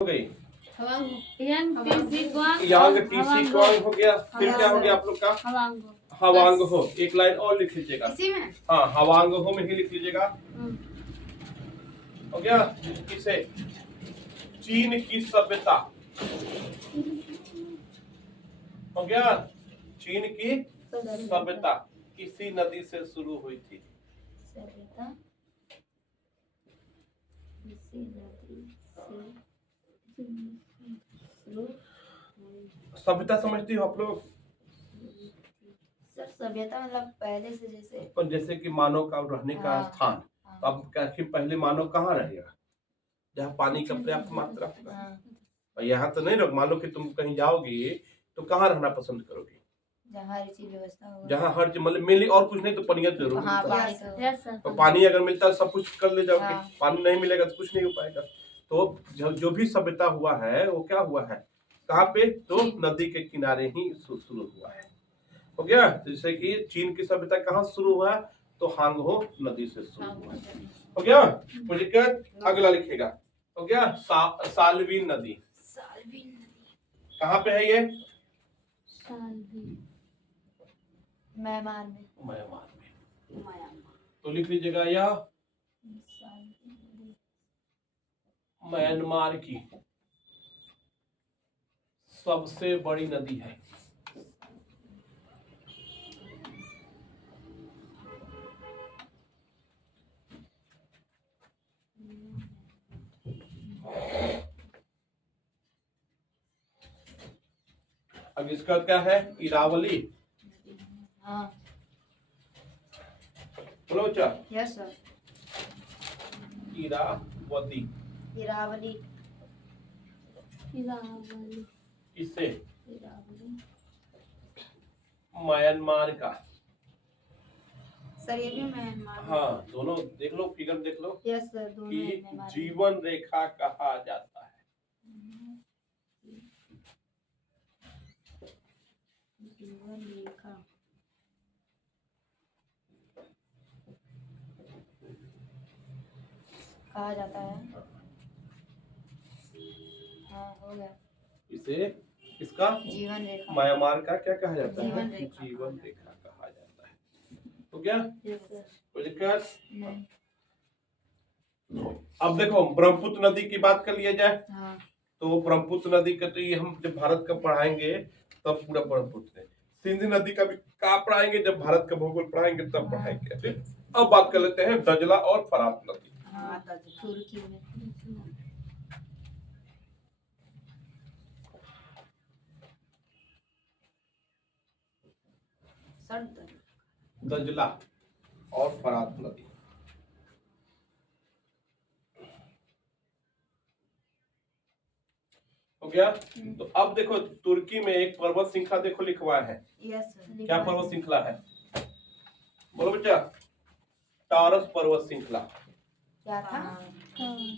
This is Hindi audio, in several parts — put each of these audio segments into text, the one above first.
हो गई। यांग टीसी क्वांग हो गया। फिर क्या हो गया आप लोग का? हवांग हो। एक लाइन और लिख लीजिएगा इसी में। हाँ, हवांग हो में ही लिख लीजिएगा। हो गया। किसे? चीन की सभ्यता। हो गया। चीन की सभ्यता किसी नदी से शुरू हुई थी? सभ्यता किसी नदी से सभ्यता समझती हो आप लोग? सर सभ्यता मतलब पहले से जैसे कि मानव का रहने का स्थान। अब क्या कि पहले मानव कहाँ रहेगा? जहाँ पानी का पर्याप्त मात्रा होगा। और यहाँ तो नहीं रहो। मान लो कि तुम कहीं जाओगी तो कहाँ रहना पसंद करोगी? जहाँ हर चीज व्यवस्था होगा। जहाँ हर चीज मतलब मिली और कुछ नहीं तो पानी जरूर। तो पानी अगर मिलता है सब कुछ कर ले जाओगे। पानी नहीं मिलेगा तो कुछ नहीं हो पाएगा। तो जो भी सभ्यता हुआ है वो क्या हुआ है? कहाँ पे? तो नदी के किनारे ही शुरू हुआ है। हो गया। जैसे कि चीन की सभ्यता कहाँ शुरू हुआ? तो हांगहो नदी से शुरू हुआ। हो गया। अगला लिखेगा। हो गया। साल्विन नदी कहाँ पे है ये? म्यांमार में। तो लिख लीजिएगा यह म्यांमार की सबसे बड़ी नदी है। अब इसका क्या है? इरावली। हाँ। बोलो बच्चा। Yes sir. इरावती। इरावली। किससे? म्यांमार का। सर ये भी म्यांमार। हाँ, दोनों देख लो, फिगर देख लो। यस सर, दोनों कि जीवन रेखा कहा जाता है। जीवन रेखा कहा जाता है। हाँ हो गया। इसे इसका जीवन रेखा म्यांमार का क्या कहा जाता है? जीवन रेखा। जीवन रेखा कहा जाता है। तो क्या कोई दिक्कत? अब देखो ब्रह्मपुत्र नदी की बात कर लिया जाए। हाँ। तो ब्रह्मपुत्र नदी का तो ये हम जब भारत का पढ़ाएंगे तब पूरा ब्रह्मपुत्र है। सिंधु नदी का भी कहाँ पढ़ाएंगे? जब भारत का भूगोल पढ़ाएंगे तब पढ़ाएंगे। अब बात कर लेते हैं दजला और फरात नदी। तुर्की में। दजला और फरात नदी। हो गया। तो अब देखो तुर्की में एक पर्वत श्रृंखला देखो लिखवा है। क्या पर्वत श्रृंखला है? बोलो बच्चा। टारस पर्वत श्रृंखला। क्या था?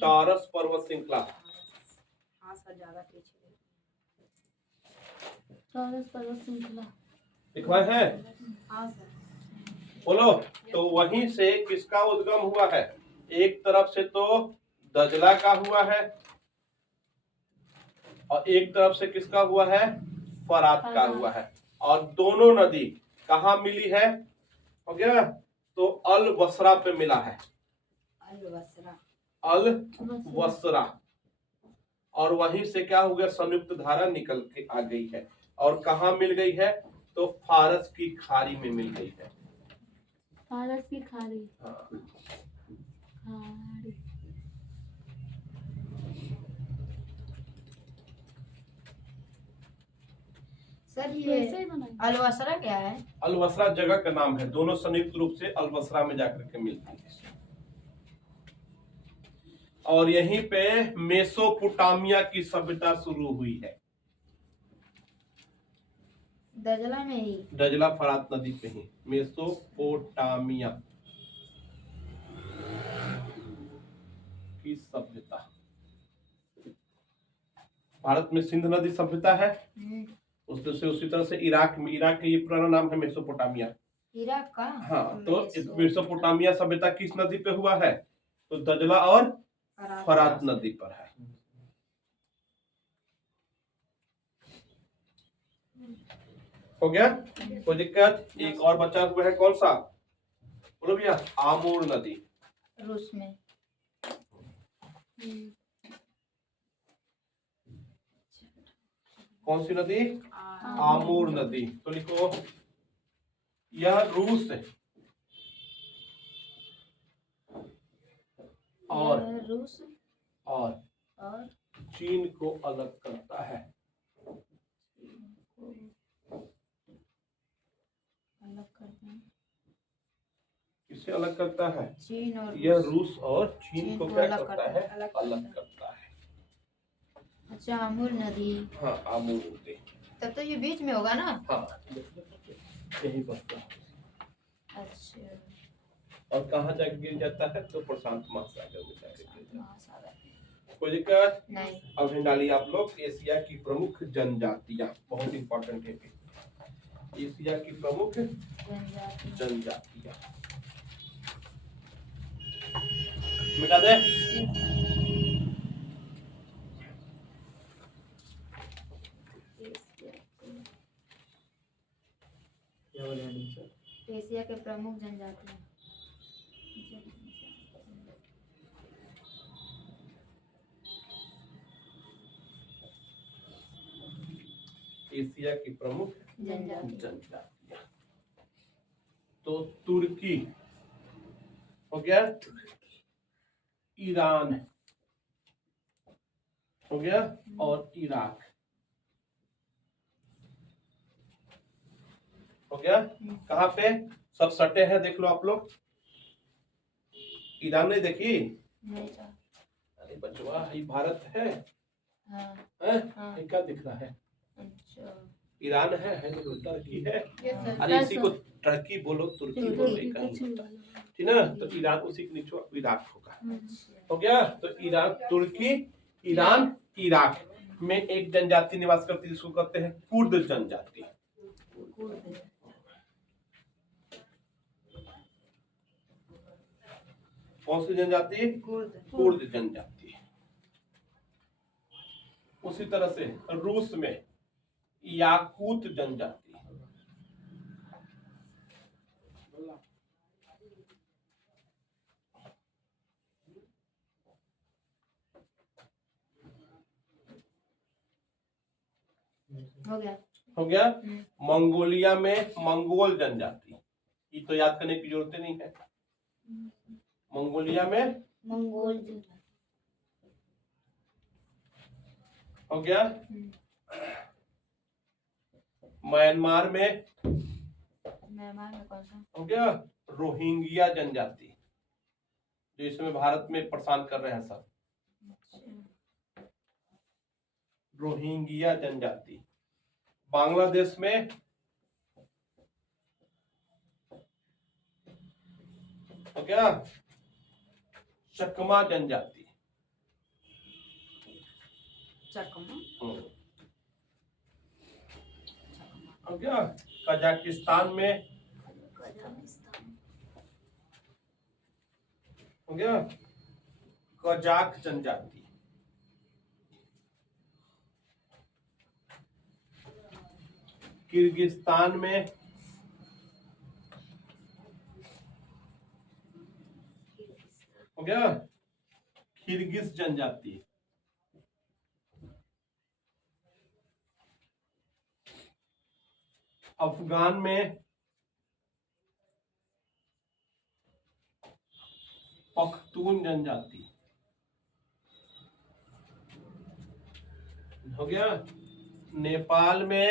टारस पर्वत श्रृंखला। हाँ सर, ज्यादा टारस पर्वत श्रृंखला लिखवा है। हाँ सर। बोलो। तो वहीं से किसका उद्गम हुआ है? एक तरफ से तो दजला का हुआ है और एक तरफ से किसका हुआ है? फरात का हुआ है। और दोनों नदी कहाँ मिली है? हो गया। तो अल वसरा पे मिला है। अल वसरा। और वहीं से क्या हो गया? संयुक्त धारा निकल के आ गई है। और कहाँ मिल गई है? तो फारस की खाड़ी में मिल गई है। फारस की खाड़ी। हाँ। सर ये अलवसरा क्या है? अलवसरा जगह का नाम है। दोनों संयुक्त रूप से अलवसरा में जाकर के मिलती है। और यहीं पे मेसोपोटामिया की सभ्यता शुरू हुई है। दजला में ही। दजला फरात नदी पे ही मेसोपोटामिया की सभ्यता। भारत में सिंध नदी सभ्यता है। उसी तरह से इराक का ये पुराना नाम है मेसोपोटामिया। इराक का? हाँ। तो मेसोपोटामिया सभ्यता किस नदी पे हुआ है? तो दजला और फरात नदी पर है। हो गया, कोई दिक्कत? एक और बचा हुआ है, कौन सा? बोलो भैया। आमूर नदी रूस में। कौन सी नदी? आमूर नदी। तो लिखो यह रूस और रूस और चीन को अलग करता है। अलग करते हैं। किसे अलग करता है? चीन और यह रूस और चीन को क्या करता है? अलग करता है। अच्छा, आमूर नदी। हाँ, आमूर नदी। तब तो ये बीच में होगा ना? हाँ, यही बसता है। अच्छा। और कहाँ जाके गिर जाता है? तो प्रशांत महासागर में जाके गिर जाता है। कोई दिक्कत नहीं। अब हिंट डालिए आप लोग। एशिया की प्रमुख जनजातियां, बहुत इंपॉर्टेंट है। एशिया की प्रमुख जनजातियां मिटा दे। एशिया के प्रमुख जनजातियां। एशिया की प्रमुख जनजातियां। तो तुर्की हो गया, ईरान हो गया और इराक हो गया। कहाँ पे सब सटे हैं देख लो आप लोग। ईरान नहीं देखी? अरे बचवा, ये भारत है। हाँ। हाँ। क्या दिख रहा है? अच्छा। ईरान है तो टर्की है। अरे इसी को टर्की बोलो, तुर्की बोलो, ठीक ना? तो ईरान उसी के नीचे इराक होगा। हो गया। तो ईरान, तुर्की, ईरान, इराक में एक जनजाति निवास करती है, जिसको कहते हैं कुर्द जनजाति। कौन सी जनजाति? कुर्द जनजाति। उसी तरह से रूस में याकूत जनजाति। हो गया। मंगोलिया में मंगोल जनजाति। ये तो याद करने की जरूरत नहीं है। मंगोलिया में मंगोल हो गया। म्यांमार में कौन सा हो गया? रोहिंग्या जनजाति, जो इसमें भारत में परेशान कर रहे हैं सब। रोहिंग्या जनजाति। बांग्लादेश में हो गया चकमा जनजाति। हो गया। कजाकिस्तान में हो गया कजाक जनजाति। किर्गिस्तान में हो गया किर्गिज जनजाति। अफगान में पख्तून जनजाति। हो गया। नेपाल में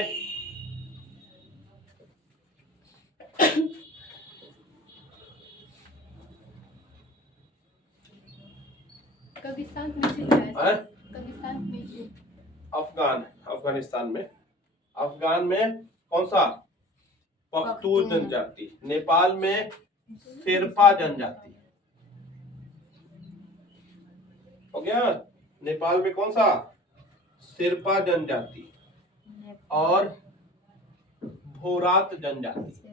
अफगान में कौन सा? पख्तून जनजाति। नेपाल में शेरपा जनजाति। हो गया। नेपाल में कौन सा? शेरपा जनजाति और भोरात जनजाति।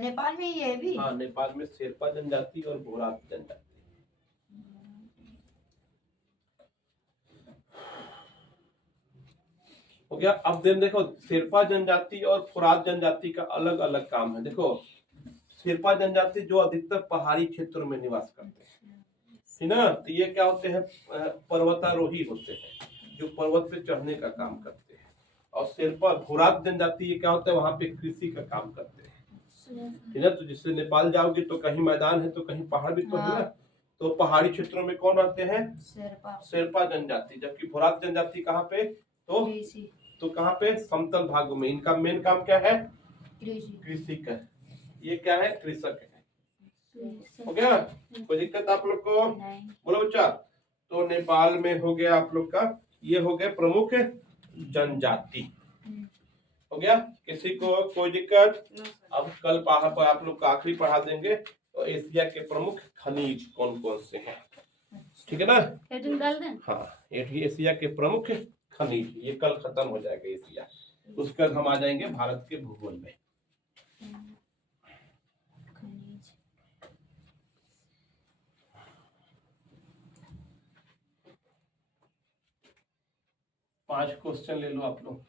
नेपाल में ये भी? हाँ, नेपाल में शेरपा जनजाति और भोरात जनजाति। हो गया। गया। अब दिन देखो, शेरपा जनजाति और फुरात जनजाति का अलग अलग काम है। देखो, शेरपा जनजाति जो अधिकतर पहाड़ी क्षेत्रों में निवास करते हैं, ठीक ना, तो ये क्या होते हैं, पर्वतारोही होते हैं जो पर्वत पे चढ़ने का काम करते हैं। और शेरपा फुरात जनजाति ये क्या होता है, वहां पे कृषि का काम करते हैं, ठीक है। तो जिससे नेपाल जाओगे तो कहीं मैदान है तो कहीं पहाड़ भी तो है ना। तो पहाड़ी क्षेत्रों में कौन रहते हैं, शेरपा जनजाति। जबकि फुरात जनजाति कहाँ पे, तो कहाँ पे, समतल भागों में। इनका मेन काम क्या है, कृषि का। ये क्या है, कृषक है। हो गया, कोई दिक्कत आप लोग को, बोलो बच्चा। तो नेपाल में हो गया आप लोग का, ये हो गया प्रमुख जनजाति। हो गया, किसी को कोई दिक्कत। अब कल आप लोग को आखिरी पढ़ा देंगे तो एशिया के प्रमुख खनिज कौन कौन से हैं, ठीक है ना। डाल दें। हाँ, ये एशिया के प्रमुख खनिज, ये कल खत्म हो जाएगा एशिया। उसके बाद हम आ जाएंगे भारत के भूगोल में। पांच क्वेश्चन ले लो आप लोग।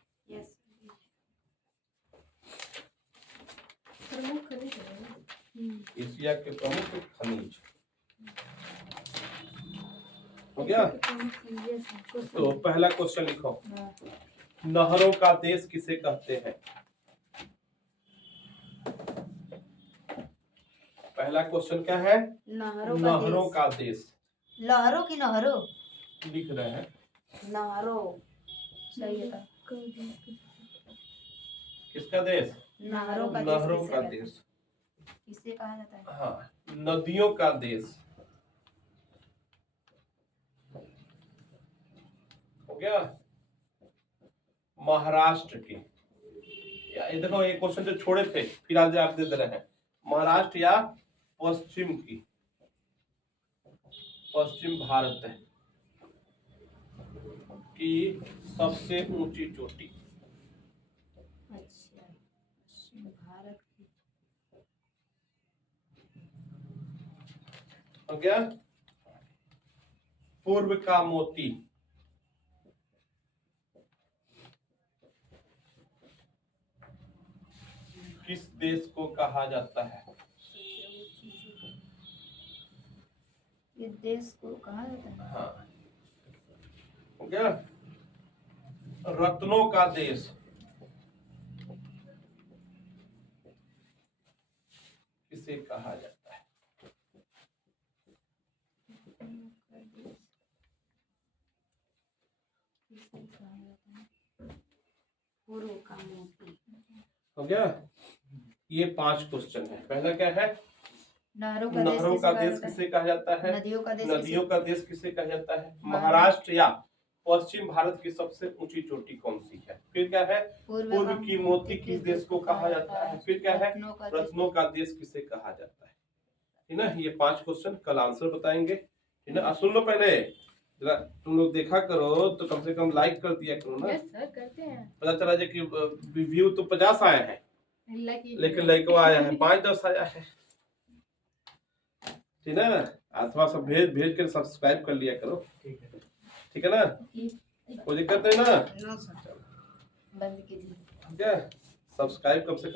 एशिया के प्रमुख खनिज हो गया। तो पहला क्वेश्चन लिखो, नहरों का देश किसे कहते हैं। पहला क्वेश्चन क्या है, नहरों का देश। लहरों की नहरों लिख रहे हैं, नहरों सही है। किसका देश, नहरों का देश किसे कहा जाता है। हाँ, नदियों का देश। हो गया, महाराष्ट्र की। ये देखो, ये क्वेश्चन जो छोड़े थे फिर आज आप दे रहे हैं, महाराष्ट्र या पश्चिम की, पश्चिम भारत की सबसे ऊंची चोटी। अच्छा, भारत की। हो गया, पूर्व का मोती। किस देश को कहा जाता है, ये देश को कहा जाता है। हाँ। हो गया, रत्नों का देश। किसे कहा जाता है, पूर्व का मोती। हो गया, ये पांच क्वेश्चन है। पहला क्या है, नहरों का देश किसे कहा जाता है, नदियों का देश किसे कहा जाता है, महाराष्ट्र या पश्चिम भारत की सबसे ऊंची चोटी कौन सी है। फिर क्या है, पूर्व की मोती किस देश को कहा जाता है। फिर क्या है, रत्नों का देश किसे कहा जाता है, ठीक ना। ये पांच क्वेश्चन कल आंसर बताएंगे, ठीक ना। सुन लो, पहले जरा तुम लोग देखा करो तो कम से कम लाइक कर दिया करो ना। सर करते हैं। पता चला कि व्यू तो 50 आया है लेकिन लाइक आया है 5-10 आया है, ठीक है ना। अथवा सब भेज कर सब्सक्राइब कर लिया करो, ठीक है ना। कोई दिक्कत है ना, बंद कीजिए। ठीक है, सब्सक्राइब कम से कम